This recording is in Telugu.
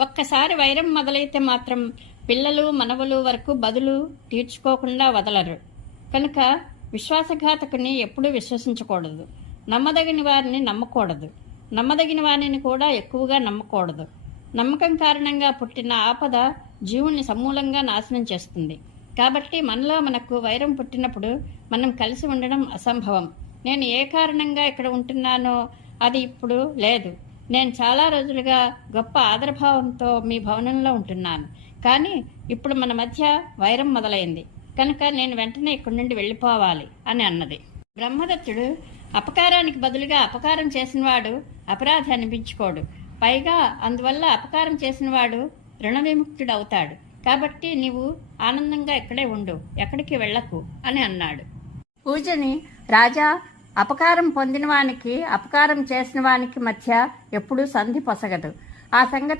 ఒక్కసారి వైరం మొదలైతే మాత్రం పిల్లలు మనవలు వరకు బదులు తీర్చుకోకుండా వదలరు. కనుక విశ్వాసఘాతకుని ఎప్పుడూ విశ్వసించకూడదు. నమ్మదగిన వారిని నమ్మకూడదు. నమ్మదగిన వారిని కూడా ఎక్కువగా నమ్మకూడదు. నమ్మకం కారణంగా పుట్టిన ఆపద జీవుని సమూలంగా నాశనం చేస్తుంది. కాబట్టి మనలో మనకు వైరం పుట్టినప్పుడు మనం కలిసి ఉండడం అసంభవం. నేను ఏ కారణంగా ఇక్కడ ఉంటున్నానో అది ఇప్పుడు లేదు. నేను చాలా రోజులుగా గొప్ప ఆదరభావంతో మీ భవనంలో ఉంటున్నాను. కానీ ఇప్పుడు మన మధ్య వైరం మొదలైంది కనుక నేను వెంటనే ఇక్కడి నుండి వెళ్ళిపోవాలి అని అన్నది. బ్రహ్మదత్తుడు అపకారానికి బదులుగా అపకారం చేసినవాడు అపరాధి అనిపించుకోడు. పైగా అందువల్ల అపకారం చేసినవాడు రుణ విముక్తుడవుతాడు. కాబట్టి నీవు ఆనందంగా ఇక్కడే ఉండు, ఎక్కడికి వెళ్ళకు అని అన్నాడు. పూజని రాజా, అపకారం పొందిన వానికి అపకారం చేసిన వానికి మధ్య ఎప్పుడూ సంధి పొసగదు. ఆ సంగతి